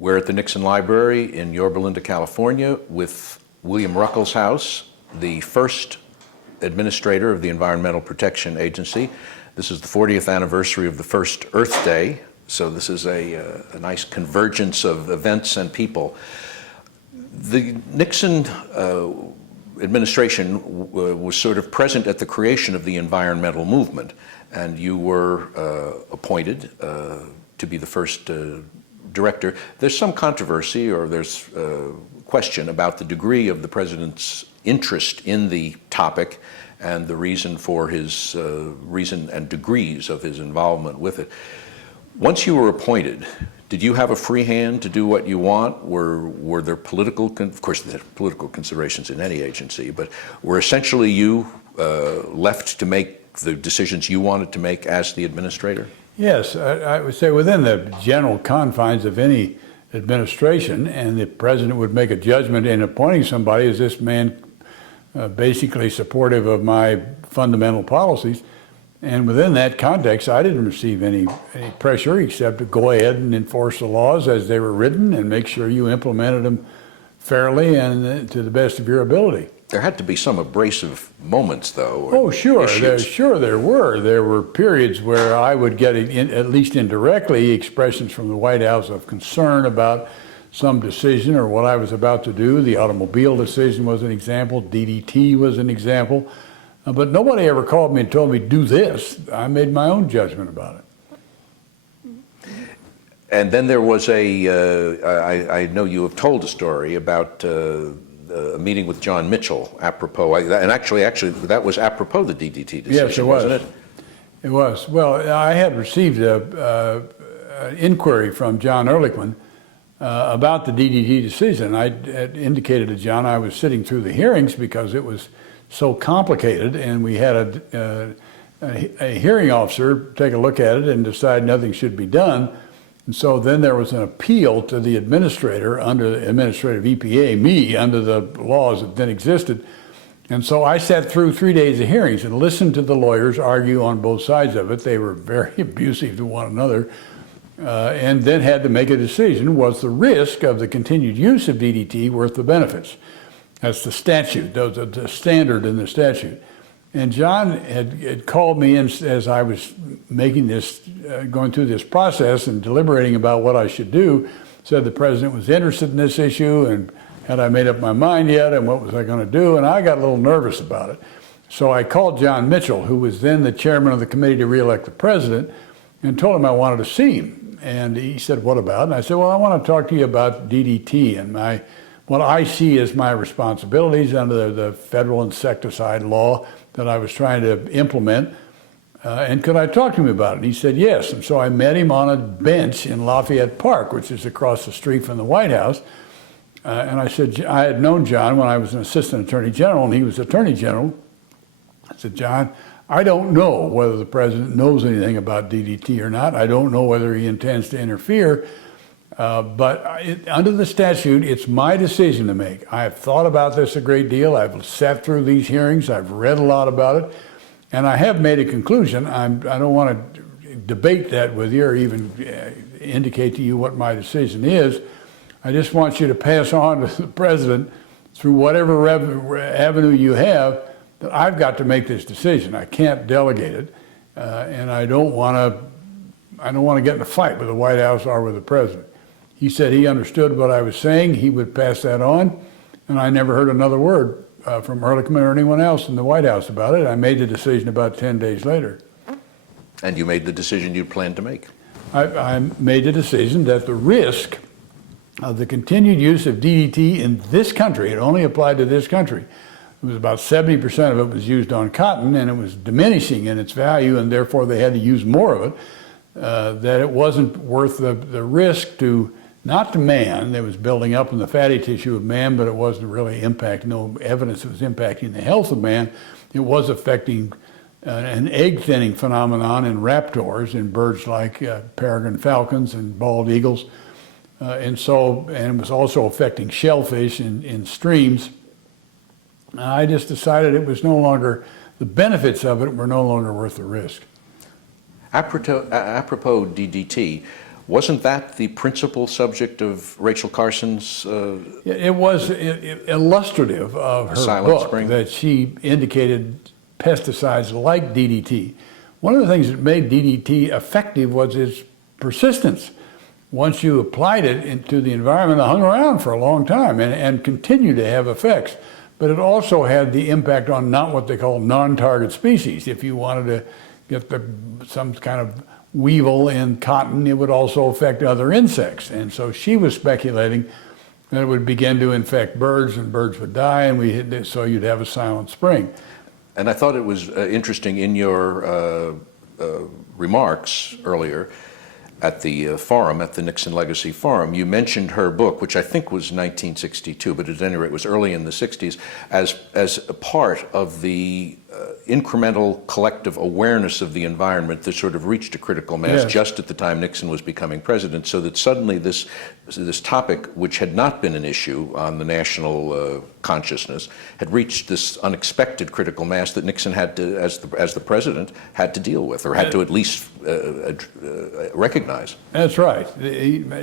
We're at the Nixon Library in Yorba Linda, California, with William Ruckelshaus, the first administrator of the Environmental Protection Agency. This is the 40th anniversary of the first Earth Day, so this is a nice convergence of events and people. The Nixon administration was sort of present at the creation of the environmental movement, and you were appointed to be the first director. There's some controversy, or there's question about the degree of the president's interest in the topic and the reason for his reason and degrees of his involvement with it. Once you were appointed, did you have a free hand to do what you want? Were there political, of course there are political considerations in any agency, but were essentially you left to make the decisions you wanted to make as the administrator? Yes, I would say within the general confines of any administration, and the president would make a judgment in appointing somebody, is this man basically supportive of my fundamental policies? And within that context, I didn't receive any pressure except to go ahead and enforce the laws as they were written and make sure you implemented them fairly and to the best of your ability. There had to be some abrasive moments, though. Oh, sure. There were. There were periods where I would get, at least indirectly, expressions from the White House of concern about some decision or what I was about to do. The automobile decision was an example. DDT was an example. But nobody ever called me and told me, do this. I made my own judgment about it. And then there was I know you have told a story about a meeting with John Mitchell apropos, and actually that was apropos the DDT decision, yes, it was. Wasn't it? It was. Well, I had received an inquiry from John Ehrlichman about the DDT decision. I had indicated to John I was sitting through the hearings because it was so complicated, and we had a hearing officer take a look at it and decide nothing should be done. And so then there was an appeal to the administrator under the administrative EPA, me, under the laws that then existed. And so I sat through 3 days of hearings and listened to the lawyers argue on both sides of it. They were very abusive to one another, and then had to make a decision. Was the risk of the continued use of DDT worth the benefits? That's the statute, the standard in the statute. And John had called me in as I was making this, going through this process and deliberating about what I should do, said the president was interested in this issue and had I made up my mind yet and what was I going to do, and I got a little nervous about it. So I called John Mitchell, who was then the chairman of the committee to re-elect the president, and told him I wanted to see him. And he said, what about? And I said, well, I want to talk to you about DDT and what I see as my responsibilities under the federal insecticide law that I was trying to implement, and could I talk to him about it? And he said yes, and so I met him on a bench in Lafayette Park, which is across the street from the White House, and I said, I had known John when I was an assistant attorney general, and he was attorney general. I said, John, I don't know whether the president knows anything about DDT or not. I don't know whether he intends to interfere, but under the statute, it's my decision to make. I have thought about this a great deal. I've sat through these hearings. I've read a lot about it. And I have made a conclusion. I don't want to debate that with you or even indicate to you what my decision is. I just want you to pass on to the president through whatever avenue you have that I've got to make this decision. I can't delegate it. And I don't want to get in a fight with the White House or with the president. He said he understood what I was saying. He would pass that on, and I never heard another word from Ehrlichman or anyone else in the White House about it. I made the decision about 10 days later. And you made the decision you planned to make? I made the decision that the risk of the continued use of DDT in this country, it only applied to this country, it was about 70% of it was used on cotton, and it was diminishing in its value, and therefore they had to use more of it, that it wasn't worth the risk to, not to man. It was building up in the fatty tissue of man, but it wasn't really impacting, no evidence it was impacting the health of man. It was affecting an egg thinning phenomenon in raptors, in birds like peregrine falcons and bald eagles. And it was also affecting shellfish in streams. I just decided it was no longer, the benefits of it were no longer worth the risk. Apropos DDT, Wasn't that the principal subject of Rachel Carson's It was illustrative of her Silent book Spring? that she indicated pesticides like DDT. One of the things that made DDT effective was its persistence. Once you applied it into the environment, it hung around for a long time and continued to have effects. But it also had the impact on not what they call non-target species. If you wanted to get some kind of weevil in cotton, it would also affect other insects. And so she was speculating that it would begin to infect birds and birds would die, and so you'd have a silent spring. And I thought it was interesting in your remarks earlier at the forum, at the Nixon Legacy Forum, you mentioned her book, which I think was 1962, but at any rate was early in the 60s, as a part of the incremental collective awareness of the environment that sort of reached a critical mass just at the time Nixon was becoming president, so that suddenly this topic, which had not been an issue on the national consciousness, had reached this unexpected critical mass that Nixon had to, as the president, had to deal with, or had to at least recognize. That's right.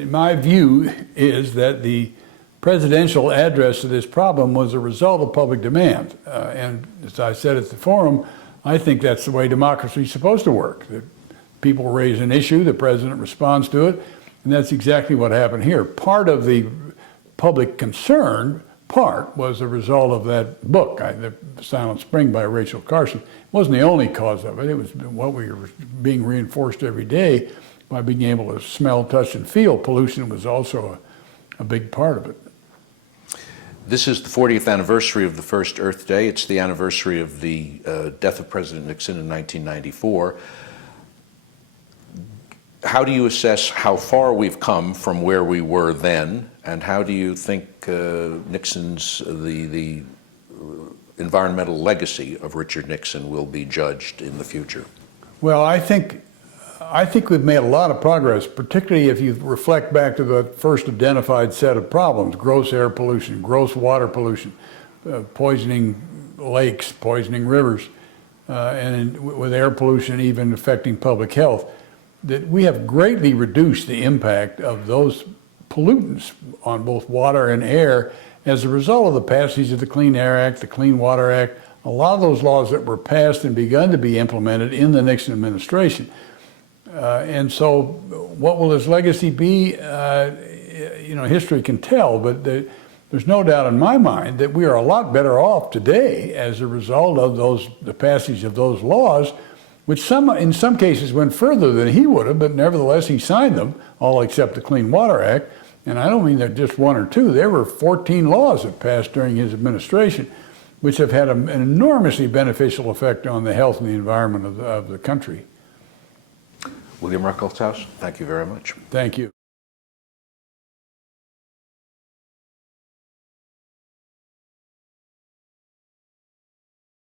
My view is that the presidential address to this problem was a result of public demand. And as I said at the forum, I think that's the way democracy is supposed to work. That people raise an issue, the president responds to it, and that's exactly what happened here. Part of the public concern was a result of that book, The Silent Spring by Rachel Carson. It wasn't the only cause of it. It was what we were being reinforced every day by being able to smell, touch, and feel. Pollution was also a big part of it. This is the 40th anniversary of the first Earth Day. It's the anniversary of the death of President Nixon in 1994. How do you assess how far we've come from where we were then, and how do you think Nixon's, the environmental legacy of Richard Nixon will be judged in the future? Well, I think we've made a lot of progress, particularly if you reflect back to the first identified set of problems: gross air pollution, gross water pollution, poisoning lakes, poisoning rivers, and with air pollution even affecting public health. That we have greatly reduced the impact of those pollutants on both water and air as a result of the passage of the Clean Air Act, the Clean Water Act, a lot of those laws that were passed and begun to be implemented in the Nixon administration. And so what will his legacy be? History can tell, but there's no doubt in my mind that we are a lot better off today as a result of the passage of those laws, which in some cases went further than he would have, but nevertheless he signed them, all except the Clean Water Act. And I don't mean they're just one or two. There were 14 laws that passed during his administration, which have had an enormously beneficial effect on the health and the environment of the country. William Ruckelshaus, thank you very much. Thank you.